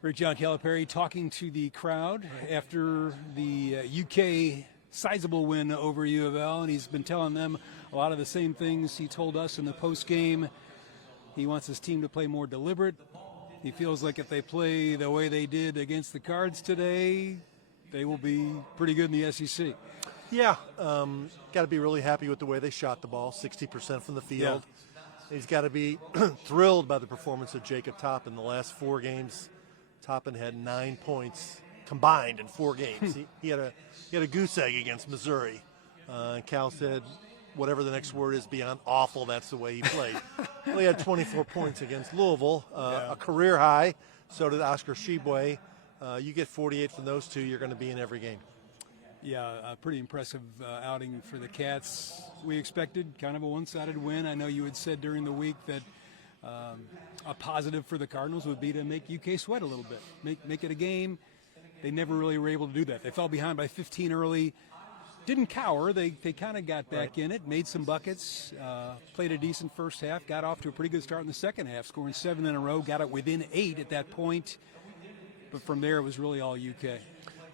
Rick John Calipari talking to the crowd after the UK sizable win over U of L, and he's been telling them a lot of the same things he told us in the post game. He wants his team to play more deliberate. He feels like if they play the way they did against the Cards today, they will be pretty good in the SEC. Yeah, got to be really happy with the way they shot the ball, 60% from the field. Yeah. He's got to be thrilled by the performance of Jacob Toppin. The last 4 games, Toppin had 9 points combined in 4 games. he had a goose egg against Missouri. And Cal said, whatever the next word is beyond awful, that's the way he played. Well, he had 24 points against Louisville, a career high. So did Oscar Shibwe. You get 48 from those two, you're going to be in every game. Yeah, a pretty impressive outing for the Cats. We expected kind of a one-sided win. I know you had said during the week that a positive for the Cardinals would be to make UK sweat a little bit, make it a game. They never really were able to do that. They fell behind by 15 early. Didn't cower. They kind of got back in it, made some buckets, played a decent first half, got off to a pretty good start in the second half, scoring 7 in a row, got it within 8 at that point. But from there, it was really all UK.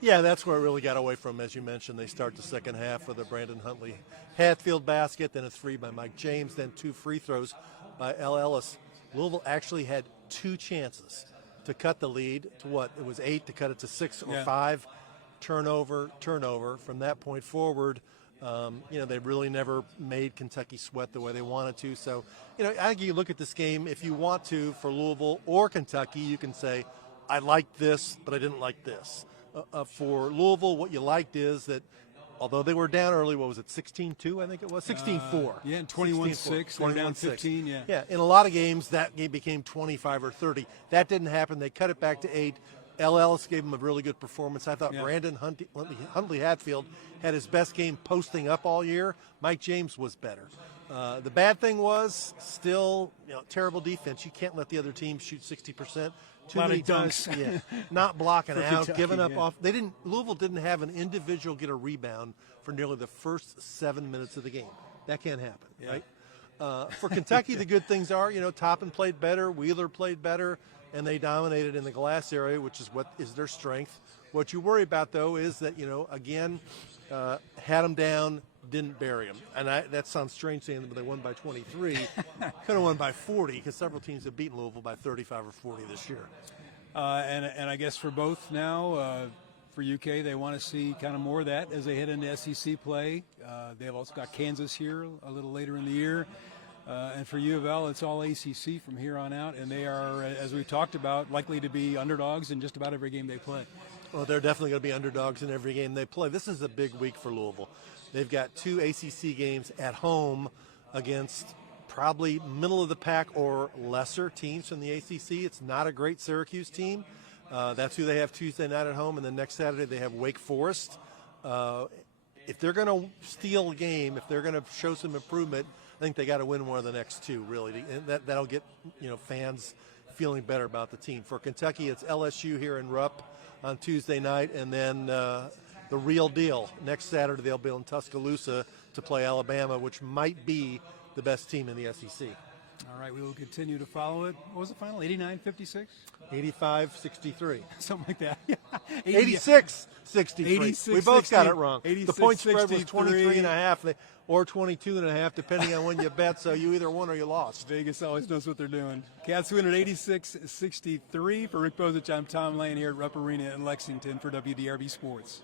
Yeah, that's where it really got away from, as you mentioned. They start the second half with a Brandon Huntley Hatfield basket, then a 3 by Mike James, then 2 free throws by L. Ellis. Louisville actually had 2 chances to cut the lead to what? It was 8 to cut it to 6 or 5. Turnover. From that point forward, they really never made Kentucky sweat the way they wanted to. So, I think you look at this game, if you want to, for Louisville or Kentucky, you can say, I liked this, but I didn't like this. For Louisville, what you liked is that although they were down early, what was it, 16-2, I think it was? 16-4. Yeah, 21-6, 21-15, yeah. Yeah, in a lot of games, that game became 25 or 30. That didn't happen. They cut it back to 8. L. Ellis gave him a really good performance. I thought Brandon Huntley Hatfield had his best game posting up all year. Mike James was better. The bad thing was still terrible defense. You can't let the other team shoot 60%. Too many dunks. Not blocking out, Kentucky, giving up off. Louisville didn't have an individual get a rebound for nearly the first 7 minutes of the game. That can't happen, right? For Kentucky, the good things are, Toppin played better, Wheeler played better, and they dominated in the glass area, which is what is their strength. What you worry about, though, is that, again, had them down, didn't bury them. And that sounds strange saying that they won by 23. Could have won by 40 because several teams have beaten Louisville by 35 or 40 this year. And I guess for both now, for UK, they want to see kind of more of that as they head into SEC play. They've also got Kansas here a little later in the year. And for U of L, it's all ACC from here on out. And they are, as we've talked about, likely to be underdogs in just about every game they play. Well, they're definitely going to be underdogs in every game they play. This is a big week for Louisville. They've got 2 ACC games at home against probably middle-of-the-pack or lesser teams from the ACC. It's not a great Syracuse team. That's who they have Tuesday night at home, and then next Saturday they have Wake Forest. If they're going to steal a game, if they're going to show some improvement, I think they got to win one of the next 2, really. And that'll get fans feeling better about the team. For Kentucky, it's LSU here in Rupp on Tuesday night, and then the real deal. Next Saturday, they'll be in Tuscaloosa to play Alabama, which might be the best team in the SEC. All right, we will continue to follow it. What was the final, 89-56? 85-63. Something like that. 86-63. We both got it wrong. 86, the point spread was 63. 23.5 or 22.5, depending on when you bet, so you either won or you lost. Vegas always knows what they're doing. Cats win at 86-63. For Rick Bozich, I'm Tom Lane here at Rupp Arena in Lexington for WDRB Sports.